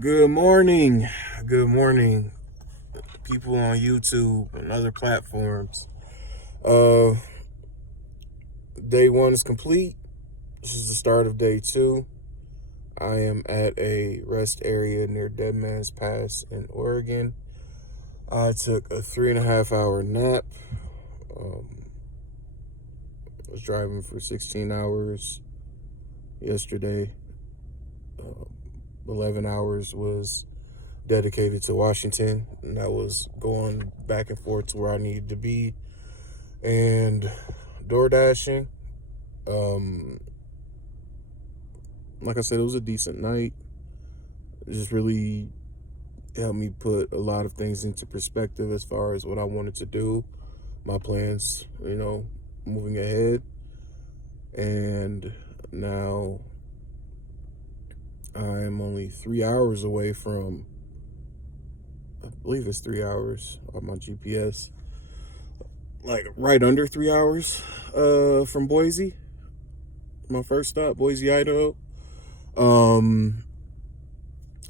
Good morning. Good morning, people on YouTube and other platforms. Uh, Day one is complete. This is the start of day two. I am at a rest area near Dead Man's Pass in Oregon. I took a 3.5 hour nap. I was driving for 16 hours yesterday. 11 hours was dedicated to Washington, and I was going back and forth to where I needed to be and door dashing. Like I said, it was a decent night. It just really helped me put a lot of things into perspective as far as what I wanted to do, my plans, moving ahead. And now I'm only 3 hours away from, I believe it's 3 hours on my GPS, like right under 3 hours from Boise. My first stop, Boise, Idaho.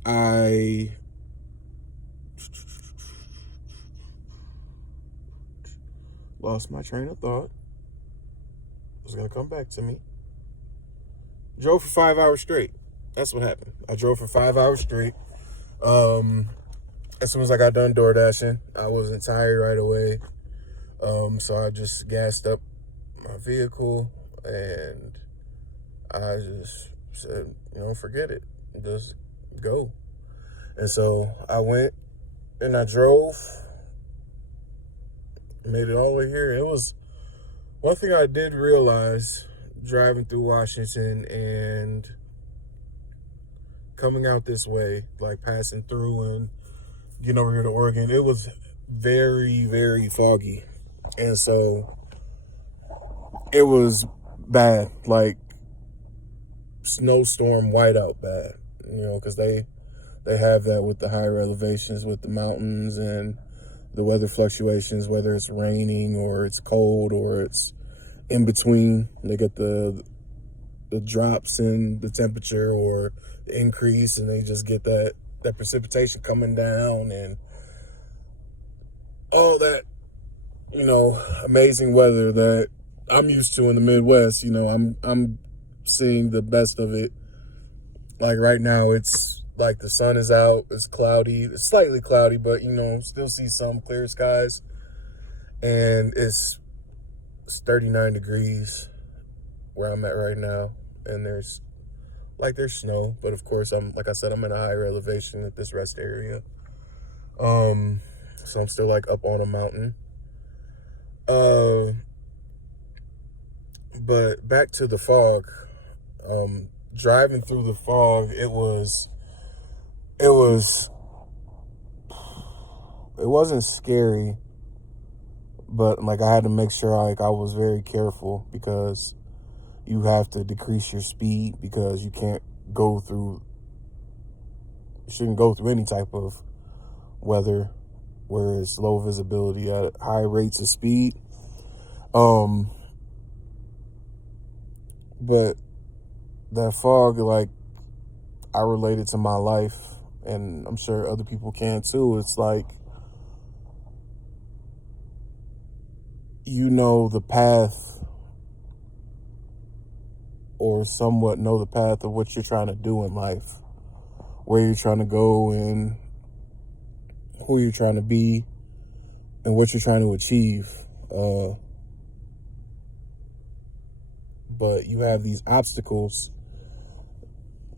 I lost my train of thought. It was gonna come back to me. Drove for 5 hours straight. That's what happened. I drove for 5 hours straight. As soon as I got done door dashing, I wasn't tired right away. So I just gassed up my vehicle and I just said, forget it. Just go. And so I went and I drove, made it all the way here. It was one thing I did realize driving through Washington and coming out this way, like passing through and getting over here to Oregon, it was very, very foggy. And so it was bad, like snowstorm whiteout bad, because they have that with the higher elevations, with the mountains and the weather fluctuations, whether it's raining or it's cold or it's in between. They get the drops in the temperature or the increase, and they just get that precipitation coming down and all that, amazing weather that I'm used to in the Midwest. I'm seeing the best of it. Like right now, it's like the sun is out, it's cloudy, it's slightly cloudy, but still see some clear skies. And it's 39 degrees where I'm at right now. And there's snow, but of course like I said, I'm in a higher elevation at this rest area. So I'm still like up on a mountain. But back to the fog. Driving through the fog, it wasn't scary, but like I had to make sure I was very careful, because you have to decrease your speed, because you shouldn't go through any type of weather where it's low visibility at high rates of speed. But that fog, like, I related to my life, and I'm sure other people can too. It's like, the path, or somewhat know the path of what you're trying to do in life, where you're trying to go and who you're trying to be and what you're trying to achieve. But you have these obstacles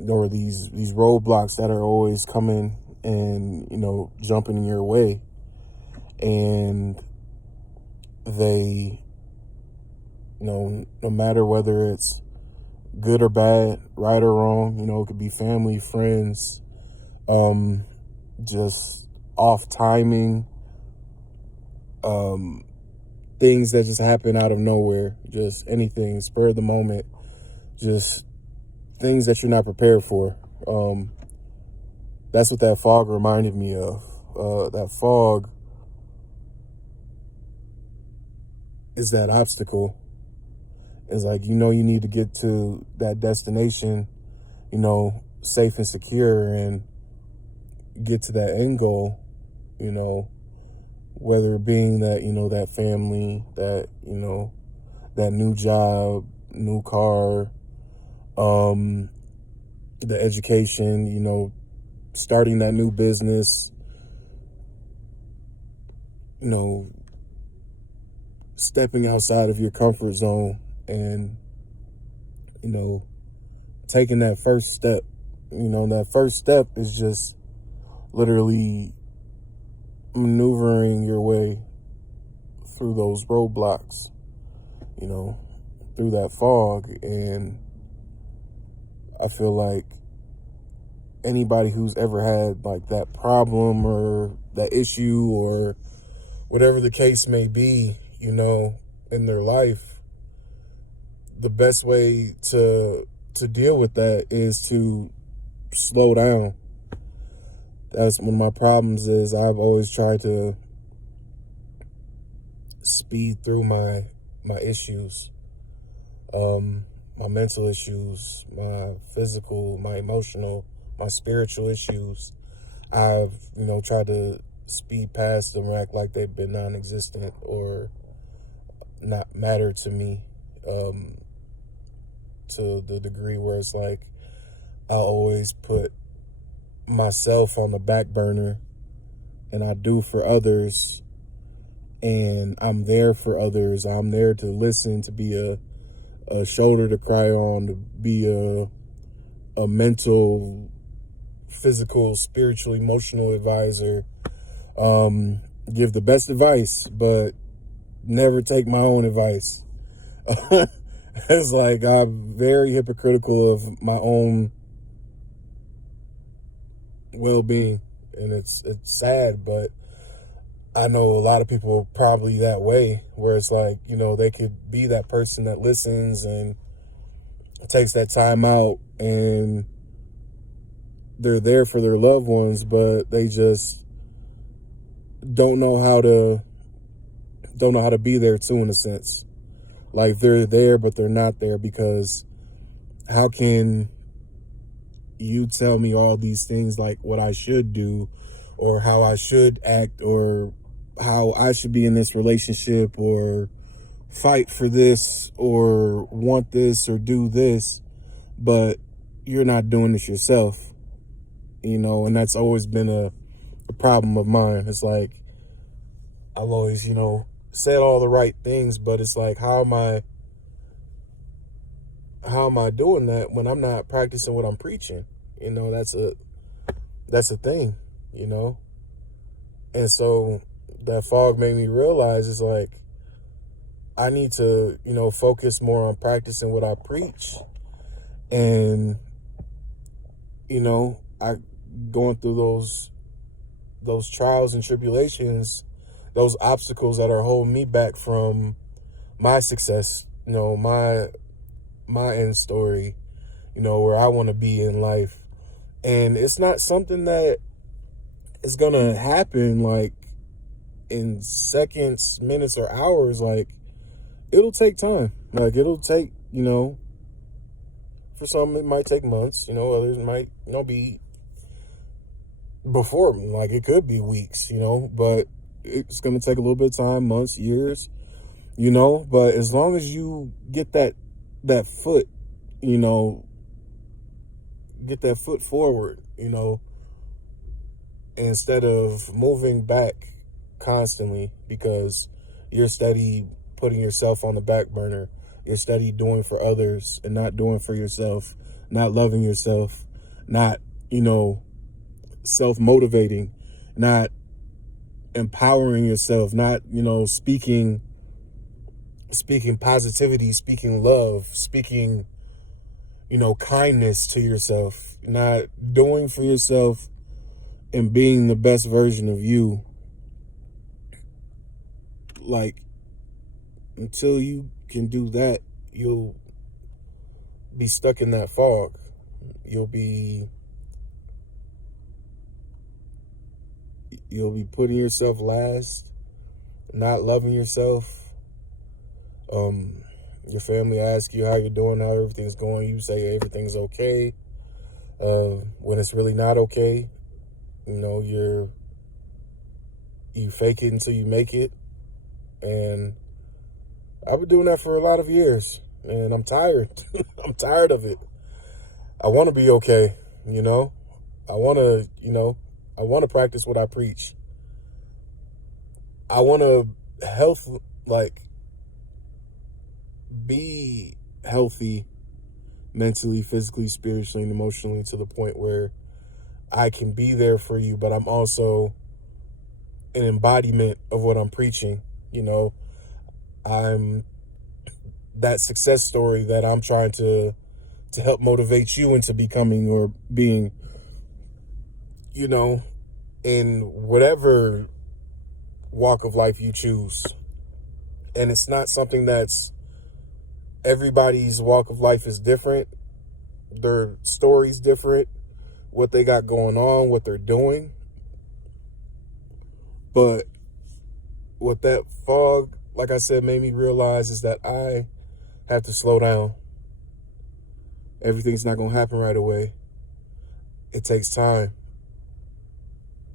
or these roadblocks that are always coming and, jumping in your way. And they, no matter whether it's good or bad, right or wrong, it could be family, friends, just off timing, things that just happen out of nowhere, just anything, spur of the moment, just things that you're not prepared for. That's what that fog reminded me of. That fog is that obstacle. It's like, you need to get to that destination, safe and secure. And get to that end goal, whether it being that, that family, that, that new job, new car, the education, starting that new business, stepping outside of your comfort zone and, taking that first step. That first step is just literally maneuvering your way through those roadblocks, through that fog. And I feel like anybody who's ever had like that problem or that issue or whatever the case may be, in their life, the best way to deal with that is to slow down. That's one of my problems. Is I've always tried to speed through my issues, my mental issues, my physical, my emotional, my spiritual issues. I've tried to speed past them, act like they've been non-existent or not matter to me, to the degree where it's like I always put myself on the back burner, and I do for others, and I'm there for others. I'm there to listen, to be a shoulder to cry on, to be a mental, physical, spiritual, emotional advisor, give the best advice, but never take my own advice. It's like I'm very hypocritical of my own well-being, and it's sad, but I know a lot of people are probably that way, where it's like, they could be that person that listens and takes that time out, and they're there for their loved ones, but they just don't know how to be there too, in a sense. Like they're there, but they're not there, because how can you tell me all these things, like what I should do or how I should act or how I should be in this relationship or fight for this or want this or do this, but you're not doing this yourself, and that's always been a problem of mine. It's like I've always, said all the right things, but it's like, how am I doing that when I'm not practicing what I'm preaching? That's a thing, And so that fog made me realize it's like I need to, focus more on practicing what I preach. And, I going through those trials and tribulations, those obstacles that are holding me back from my success, my end story, where I want to be in life. And it's not something that is going to happen like in seconds, minutes, or hours. Like, it'll take time. Like, it'll take, for some it might take months, others might, be before, like it could be weeks, but it's going to take a little bit of time, months, years, but as long as you get that foot, get that foot forward, instead of moving back constantly because you're steady putting yourself on the back burner. You're steady doing for others and not doing for yourself, not loving yourself, not, self-motivating, not empowering yourself, not, speaking positivity, speaking love, speaking, kindness to yourself, not doing for yourself and being the best version of you. Like, until you can do that, you'll be stuck in that fog. You'll be putting yourself last, not loving yourself. Your family asks you how you're doing, how everything's going. You say everything's okay, when it's really not okay. You know, you fake it until you make it. And I've been doing that for a lot of years, and I'm tired. I'm tired of it. I want to be okay, you know? I want to, I want to practice what I preach. I want to health, like, be healthy mentally, physically, spiritually, and emotionally to the point where I can be there for you, but I'm also an embodiment of what I'm preaching. You know, I'm that success story that I'm trying to help motivate you into becoming or being, you know, in whatever walk of life you choose. And it's not something that's everybody's walk of life is different. Their story's different, what they got going on, what they're doing. But what that fog, like I said, made me realize is that I have to slow down. Everything's not going to happen right away. It takes time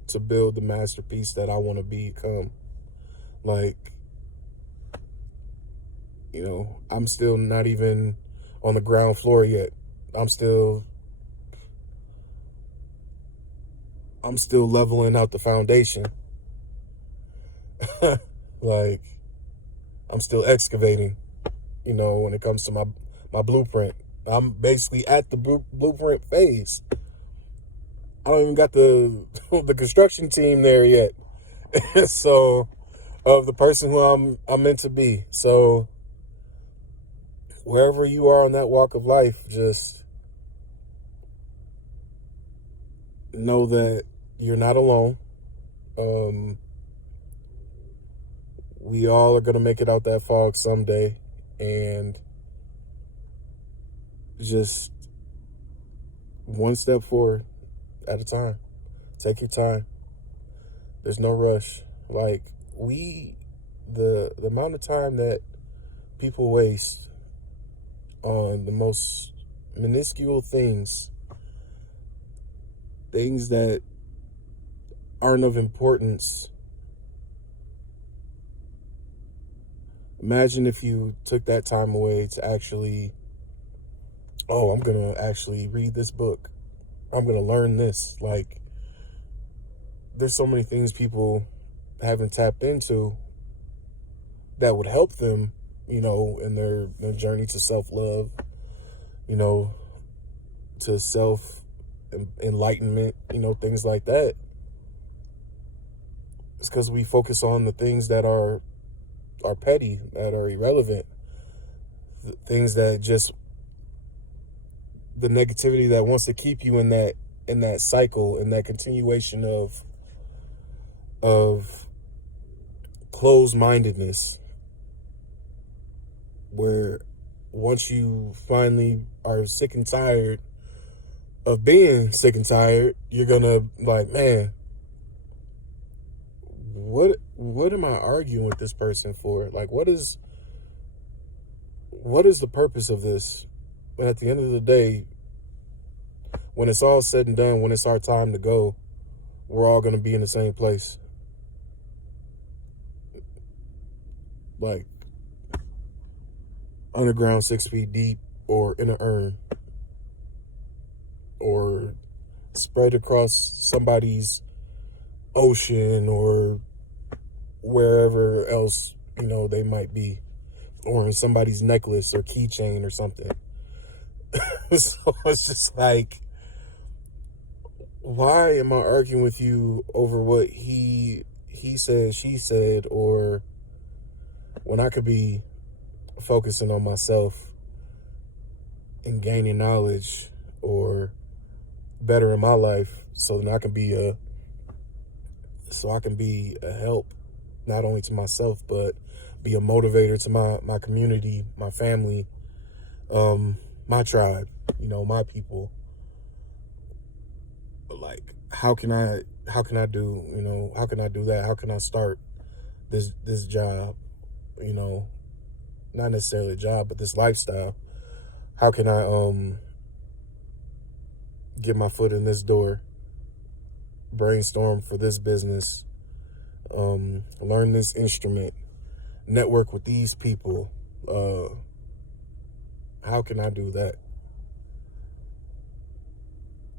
to build the masterpiece that I want to become. Like, I'm still not even on the ground floor yet. I'm still leveling out the foundation. Like, I'm still excavating, when it comes to my blueprint. I'm basically at the blueprint phase. I don't even got the the construction team there yet. So, of the person who I'm meant to be. So, wherever you are on that walk of life, just know that you're not alone. We all are going to make it out that fog someday, and just one step forward at a time. Take your time. There's no rush. Like, the amount of time that people waste on the most minuscule things that aren't of importance. Imagine if you took that time away to actually, I'm going to actually read this book. I'm going to learn this. Like, there's so many things people haven't tapped into that would help them, in their journey to self-love, to self-enlightenment, things like that. It's because we focus on the things that are petty, that are irrelevant, things that just, the negativity that wants to keep you in that cycle, in that continuation of closed-mindedness, where once you finally are sick and tired of being sick and tired, you're gonna like, man, what am I arguing with this person for? Like, what is the purpose of this? But at the end of the day, when it's all said and done, when it's our time to go, we're all going to be in the same place. Like, underground 6 feet deep, or in an urn, or spread across somebody's ocean, or wherever else, they might be, or in somebody's necklace or keychain or something. So it's just like, why am I arguing with you over what he said, she said, or when I could be focusing on myself and gaining knowledge or better in my life, so that I can be a help, not only to myself, but be a motivator to my community, my family, my tribe, my people. Like, how can I do that? How can I start this job, not necessarily a job, but this lifestyle? How can I get my foot in this door brainstorm for this business, learn this instrument, network with these people. How can I do that?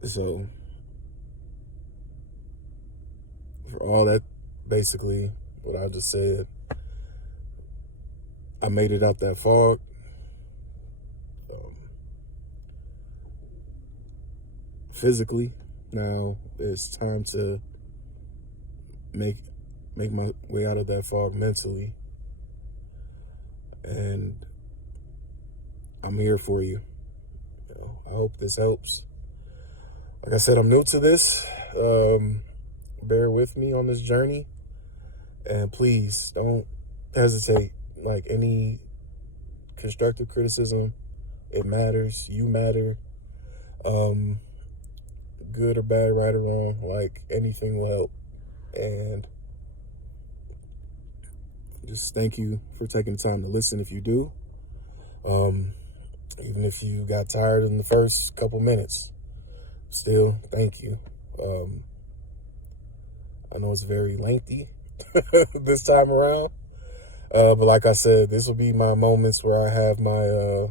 So for all that, basically what I just said, I made it out that fog. Physically, now it's time to make my way out of that fog mentally, and I'm here for you. I hope this helps. Like I said, I'm new to this. Bear with me on this journey, and please don't hesitate. Like, any constructive criticism, it matters. You matter. Good or bad, right or wrong, like, anything will help. And just thank you for taking the time to listen if you do. Even if you got tired in the first couple minutes, still, thank you. I know it's very lengthy this time around, but like I said, this will be my moments where I have my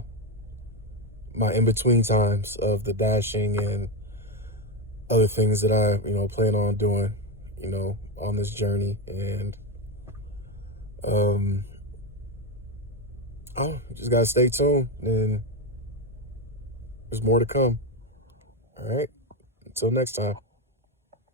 my in-between times of the dashing and other things that I, plan on doing, on this journey. And just gotta stay tuned, and there's more to come. All right, until next time.